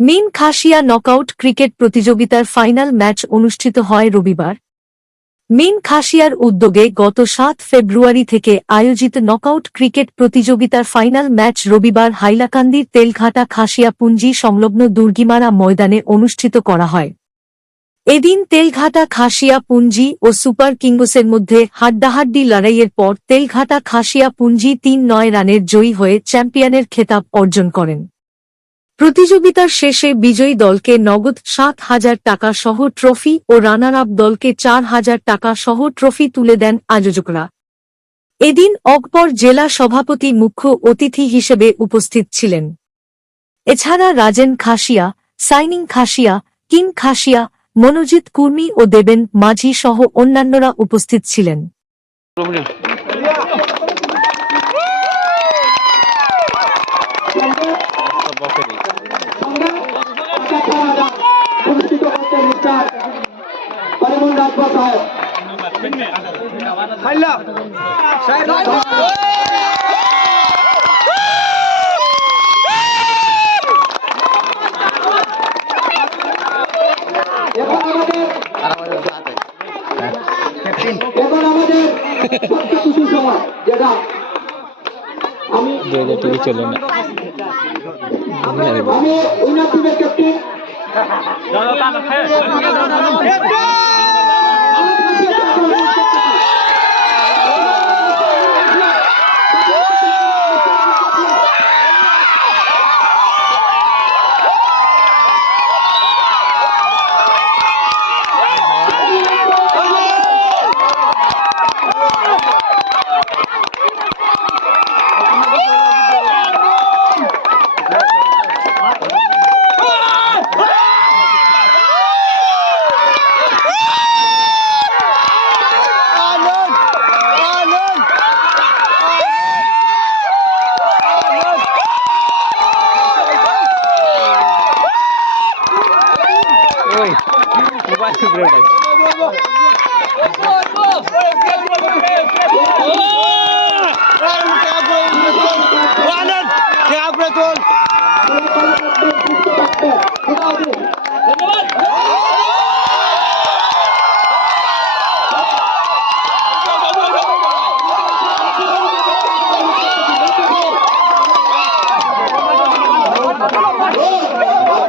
মিন Khasia knockout cricket প্রতিযোগিতার final match অনুষ্ঠিত হয় রবিবার। মিন খাসিয়ার উদ্যোগে গত ৭ ফেব্রুয়ারি থেকে আয়োজিত নকআউট ক্রিকেট প্রতিযোগিতার ফাইনাল ম্যাচ রবিবার হাইলাকান্দির তেলঘাটা খাসিয়া পুঞ্জি সংলগ্ন দুর্গিমারা ময়দানে অনুষ্ঠিত করা হয়। এদিন তেলঘাটা খাসিয়া পুঞ্জি ও সুপার কিংসের মধ্যে হাড্ডাহাড্ডি লড়াইয়ের পর তেলঘাটা খাসিয়া পুঞ্জি ৩-৯ রানের জয়ী হয়ে চ্যাম্পিয়নের খেতাব অর্জন করেন। প্রতিযোগিতার শেষে বিজয়ী দলকে নগদ ৭,০০০ টাকা সহ ট্রফি ও রানার আপ দলকে ৪,০০০ টাকা সহ ট্রফি তুলে দেন আয়োজকরা। এদিন অগপর জেলা সভাপতি মুখ্য অতিথি হিসেবে উপস্থিত ছিলেন। এছাড়া রাজেন খাসিয়া, সাইনিং খাসিয়া, কিং খাসিয়া, মনোজিৎ কুর্মি ও দেবেন মাঝি সহ অন্যান্যরা উপস্থিত ছিলেন। এখন আমাদের সবচেয়ে খুশি সময় যেটা আমি চলে না আমি উইনার টিমের ক্যাপ্টেন